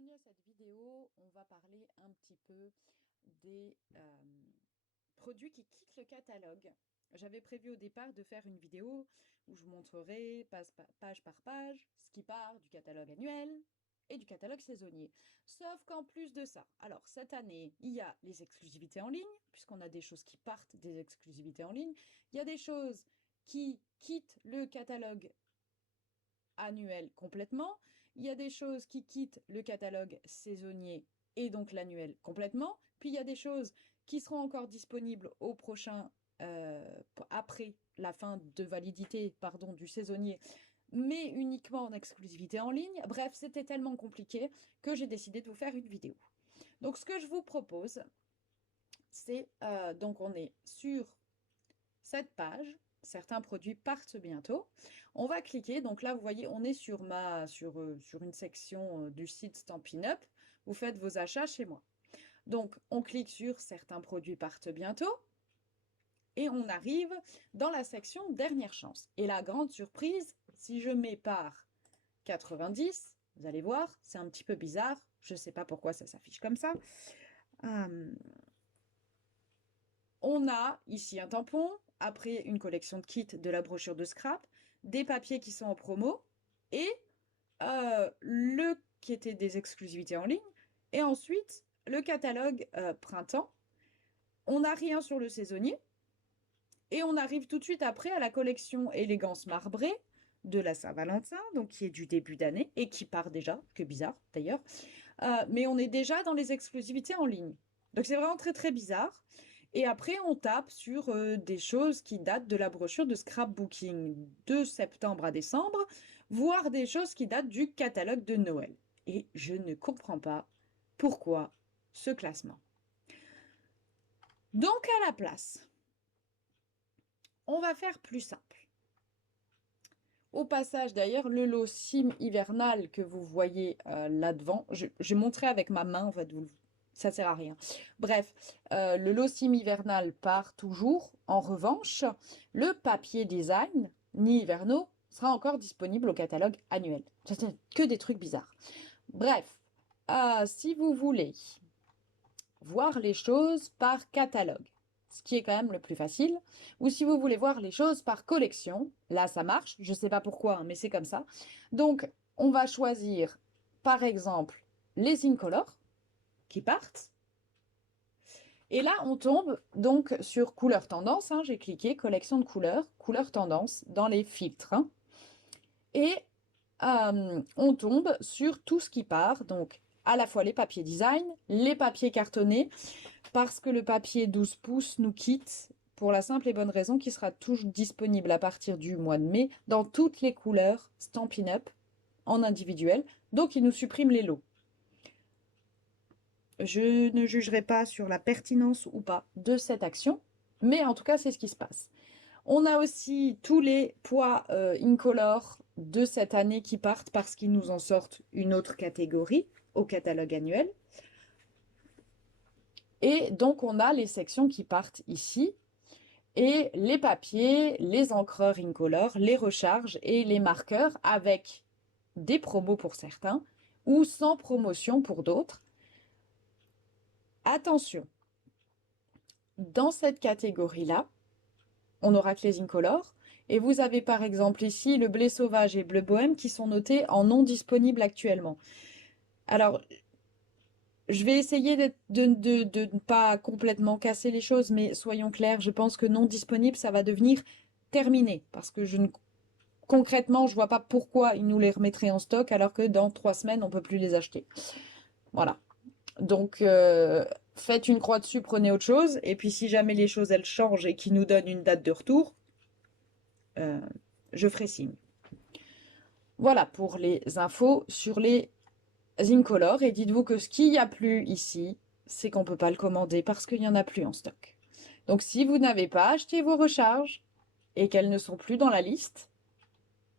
bienvenue à cette vidéo. On va parler un petit peu des produits qui quittent le catalogue. J'avais prévu au départ de faire une vidéo où je vous montrerai page par page ce qui part du catalogue annuel et du catalogue saisonnier. Sauf qu'en plus de ça, alors cette année, il y a les exclusivités en ligne, puisqu'on a des choses qui partent des exclusivités en ligne. Il y a des choses qui quittent le catalogue annuel complètement. Il y a des choses qui quittent le catalogue saisonnier et donc l'annuel complètement. Puis il y a des choses qui seront encore disponibles au prochain, après la fin de validité, pardon, du saisonnier, mais uniquement en exclusivité en ligne. Bref, c'était tellement compliqué que j'ai décidé de vous faire une vidéo. Donc ce que je vous propose, c'est, donc on est sur cette page. Certains produits partent bientôt. On va cliquer. Donc là, vous voyez, on est sur une section du site Stampin' Up. Vous faites vos achats chez moi. Donc, on clique sur certains produits partent bientôt. Et on arrive dans la section dernière chance. Et la grande surprise, si je mets par 90, vous allez voir, c'est un petit peu bizarre. Je ne sais pas pourquoi ça s'affiche comme ça. On a ici un tampon, après une collection de kits de la brochure de scrap, des papiers qui sont en promo et le qui était des exclusivités en ligne et ensuite le catalogue printemps. On n'a rien sur le saisonnier et on arrive tout de suite après à la collection élégance marbrée de la Saint-Valentin, donc qui est du début d'année et qui part déjà, que bizarre d'ailleurs, mais on est déjà dans les exclusivités en ligne. Donc c'est vraiment très très bizarre. Et après, on tape sur des choses qui datent de la brochure de scrapbooking de septembre à décembre, voire des choses qui datent du catalogue de Noël. Et je ne comprends pas pourquoi ce classement. Donc à la place, on va faire plus simple. Au passage, d'ailleurs, le lot sim hivernal que vous voyez là devant, j'ai montré avec ma main, en fait, ça sert à rien. Bref, le lot sim hivernal part toujours. En revanche, le papier design, ni hivernaux, sera encore disponible au catalogue annuel. C'est que des trucs bizarres. Bref, si vous voulez voir les choses par catalogue, ce qui est quand même le plus facile, ou si vous voulez voir les choses par collection, là ça marche, je ne sais pas pourquoi, hein, mais c'est comme ça. Donc, on va choisir, par exemple, les incolores qui partent. Et là, on tombe donc sur couleur tendance, hein, j'ai cliqué collection de couleurs, couleur tendance, dans les filtres. Hein, et on tombe sur tout ce qui part, donc à la fois les papiers design, les papiers cartonnés, parce que le papier 12 pouces nous quitte pour la simple et bonne raison qu'il sera toujours disponible à partir du mois de mai dans toutes les couleurs Stampin' Up en individuel. Donc, il nous supprime les lots. Je ne jugerai pas sur la pertinence ou pas de cette action, mais en tout cas, c'est ce qui se passe. On a aussi tous les poids incolore de cette année qui partent parce qu'ils nous en sortent une autre catégorie au catalogue annuel. Et donc, on a les sections qui partent ici. Et les papiers, les encreurs incolore, les recharges et les marqueurs avec des promos pour certains ou sans promotion pour d'autres. Attention, dans cette catégorie-là, on aura que les incolores. Et vous avez par exemple ici le blé sauvage et bleu bohème qui sont notés en non disponibles actuellement. Alors, je vais essayer de ne pas complètement casser les choses, mais soyons clairs, je pense que non disponible, ça va devenir terminé. Parce que concrètement, je vois pas pourquoi ils nous les remettraient en stock alors que dans 3 semaines, on peut plus les acheter. Voilà. Donc, faites une croix dessus, prenez autre chose. Et puis, si jamais les choses, elles changent et qu'ils nous donnent une date de retour, je ferai signe. Voilà pour les infos sur les incolores. Et dites-vous que ce qu'il n'y a plus ici, c'est qu'on peut pas le commander parce qu'il n'y en a plus en stock. Donc, si vous n'avez pas acheté vos recharges et qu'elles ne sont plus dans la liste,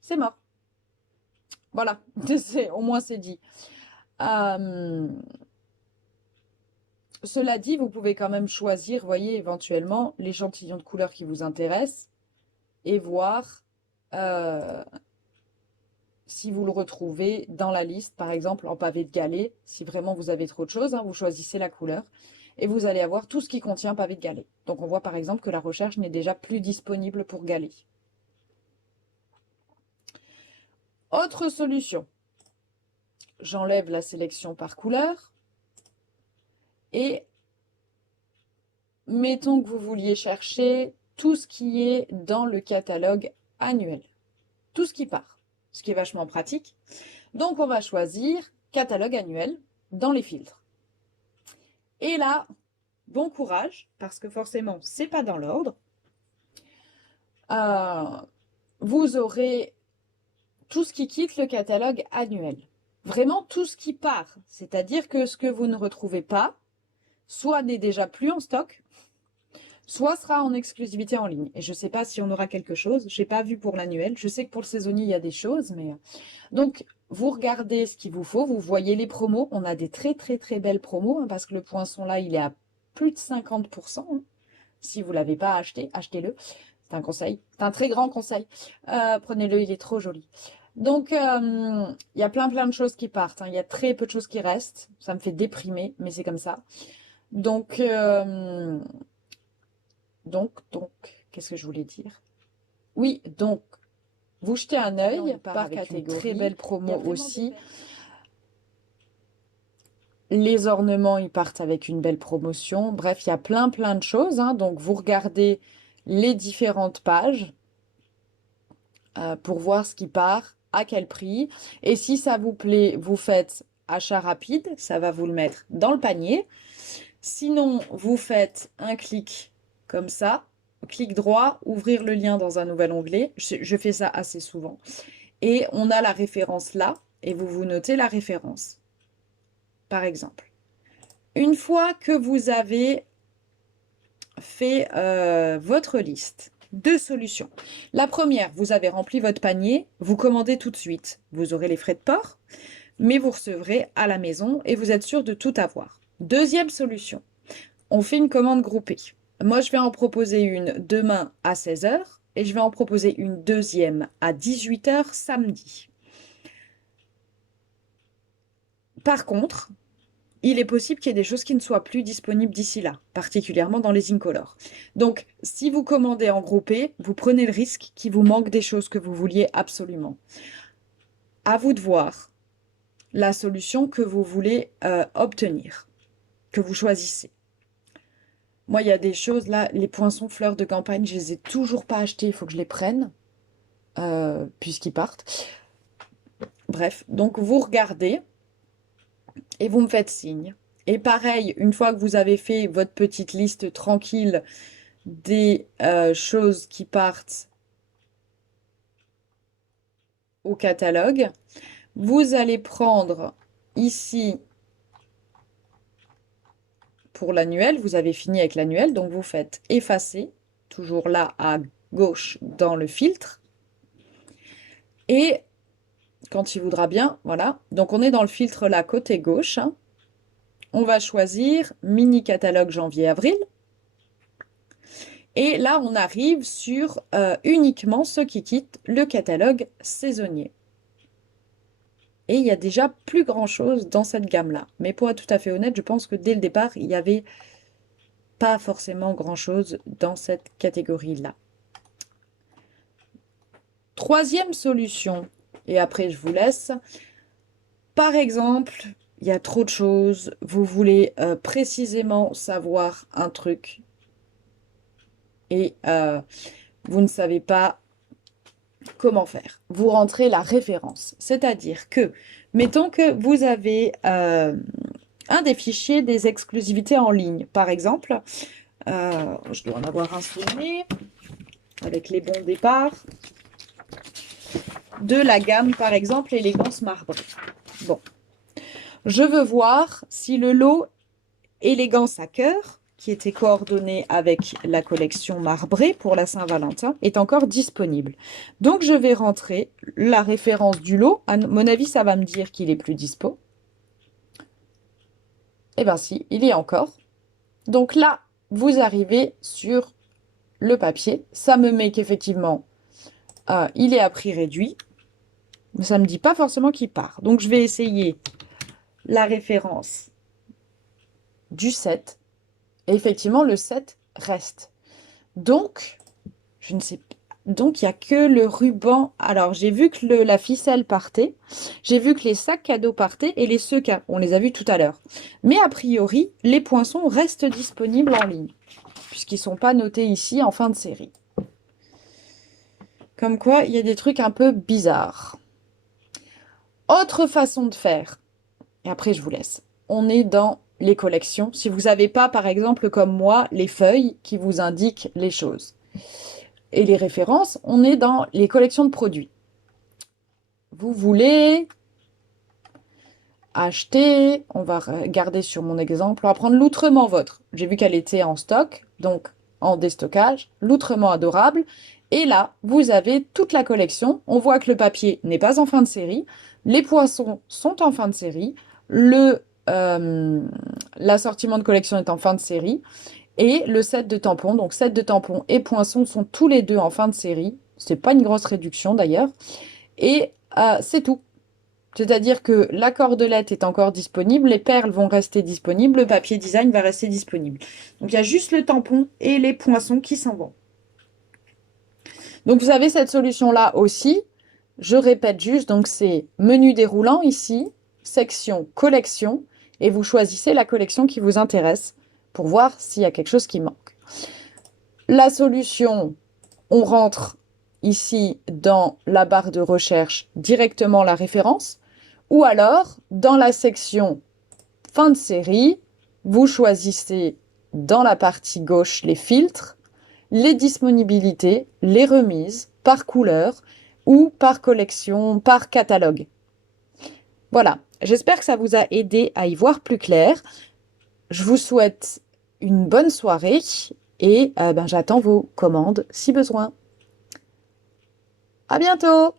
c'est mort. Voilà, au moins c'est dit. Cela dit, vous pouvez quand même choisir, voyez, éventuellement, l'échantillon de couleurs qui vous intéresse et voir si vous le retrouvez dans la liste, par exemple en pavé de galet, si vraiment vous avez trop de choses, hein, vous choisissez la couleur et vous allez avoir tout ce qui contient pavé de galet. Donc on voit par exemple que la recherche n'est déjà plus disponible pour galet. Autre solution, j'enlève la sélection par couleur et mettons que vous vouliez chercher tout ce qui est dans le catalogue annuel, tout ce qui part, ce qui est vachement pratique. Donc on va choisir catalogue annuel dans les filtres. Et là, bon courage, parce que forcément, c'est pas dans l'ordre. Vous aurez tout ce qui quitte le catalogue annuel. Vraiment tout ce qui part. C'est-à-dire que ce que vous ne retrouvez pas, soit n'est déjà plus en stock, soit sera en exclusivité en ligne. Et je ne sais pas si on aura quelque chose. Je n'ai pas vu pour l'annuel. Je sais que pour le saisonnier, il y a des choses. Mais donc, vous regardez ce qu'il vous faut. Vous voyez les promos. On a des très, très, très belles promos. Hein, parce que le poinçon, là, il est à plus de 50%. Hein. Si vous ne l'avez pas acheté, achetez-le. C'est un conseil. C'est un très grand conseil. Prenez-le, il est trop joli. Donc, il y a plein de choses qui partent. Hein. Il y a très peu de choses qui restent. Ça me fait déprimer, mais c'est comme ça. Donc, qu'est-ce que je voulais dire? Oui, donc, vous jetez un œil par catégorie. Très belle promo aussi. Les ornements, ils partent avec une belle promotion. Bref, il y a plein de choses. Hein. Donc, vous regardez les différentes pages pour voir ce qui part, à quel prix. Et si ça vous plaît, vous faites achat rapide. Ça va vous le mettre dans le panier. Sinon, vous faites un clic comme ça. Clic droit, ouvrir le lien dans un nouvel onglet. Je fais ça assez souvent. Et on a la référence là. Et vous notez la référence. Par exemple. Une fois que vous avez fait votre liste, deux solutions. La première, vous avez rempli votre panier, vous commandez tout de suite. Vous aurez les frais de port, mais vous recevrez à la maison et vous êtes sûr de tout avoir. Deuxième solution, on fait une commande groupée. Moi, je vais en proposer une demain à 16 h et je vais en proposer une deuxième à 18 h samedi. Par contre, il est possible qu'il y ait des choses qui ne soient plus disponibles d'ici là, particulièrement dans les incolores. Donc, si vous commandez en groupé, vous prenez le risque qu'il vous manque des choses que vous vouliez absolument. À vous de voir la solution que vous voulez obtenir, que vous choisissez. Moi, il y a des choses, là, les poinçons fleurs de campagne, je les ai toujours pas achetés, il faut que je les prenne, puisqu'ils partent. Bref, donc vous regardez et vous me faites signe. Et pareil, une fois que vous avez fait votre petite liste tranquille des choses qui partent au catalogue, vous allez prendre ici pour l'annuel, vous avez fini avec l'annuel, donc vous faites effacer, toujours là à gauche dans le filtre. Et quand il voudra bien, voilà. Donc on est dans le filtre là côté gauche. Hein. On va choisir mini catalogue janvier-avril. Et là, on arrive sur uniquement ceux qui quittent le catalogue saisonnier. Et il y a déjà plus grand-chose dans cette gamme-là. Mais pour être tout à fait honnête, je pense que dès le départ, il n'y avait pas forcément grand-chose dans cette catégorie-là. Troisième solution, et après je vous laisse. Par exemple, il y a trop de choses, vous voulez précisément savoir un truc et vous ne savez pas comment faire. Vous rentrez la référence, c'est-à-dire que, mettons que vous avez un des fichiers des exclusivités en ligne, par exemple, je dois en avoir un souvenir avec les bons départs, de la gamme, par exemple, élégance marbrée. Bon, je veux voir si le lot élégance à cœur, qui était coordonné avec la collection marbrée pour la Saint-Valentin, est encore disponible. Donc, je vais rentrer la référence du lot. À mon avis, ça va me dire qu'il est plus dispo. Eh bien si, il y est encore. Donc là, vous arrivez sur le papier. Ça me met qu'effectivement, il est à prix réduit. mais ça ne me dit pas forcément qui part. Donc, je vais essayer la référence du 7. Et effectivement, le 7 reste. Donc, je ne sais pas. Donc, il n'y a que le ruban. Alors, j'ai vu que la ficelle partait. J'ai vu que les sacs cadeaux partaient et les sequins. On les a vus tout à l'heure. Mais a priori, les poinçons restent disponibles en ligne, puisqu'ils ne sont pas notés ici en fin de série. Comme quoi, il y a des trucs un peu bizarres. Autre façon de faire. Et après, je vous laisse. On est dans les collections. Si vous n'avez pas, par exemple, comme moi, les feuilles qui vous indiquent les choses. Et les références, on est dans les collections de produits. Vous voulez acheter, on va regarder sur mon exemple, on va prendre l'outrement vôtre. J'ai vu qu'elle était en stock, donc en déstockage, l'outrement adorable. Et là, vous avez toute la collection. On voit que le papier n'est pas en fin de série, les poinçons sont en fin de série, l'assortiment de collection est en fin de série, et le set de tampons, donc set de tampons et poinçons sont tous les deux en fin de série. C'est pas une grosse réduction d'ailleurs. Et c'est tout. C'est-à-dire que la cordelette est encore disponible, les perles vont rester disponibles, le papier design va rester disponible. Donc il y a juste le tampon et les poinçons qui s'en vont. Donc vous avez cette solution-là aussi. Je répète juste, donc c'est menu déroulant ici, section collection, et vous choisissez la collection qui vous intéresse pour voir s'il y a quelque chose qui manque. La solution, on rentre ici dans la barre de recherche directement la référence, ou alors dans la section fin de série, vous choisissez dans la partie gauche les filtres, les disponibilités, les remises par couleur ou par collection, par catalogue. Voilà, j'espère que ça vous a aidé à y voir plus clair. Je vous souhaite une bonne soirée et j'attends vos commandes si besoin. À bientôt!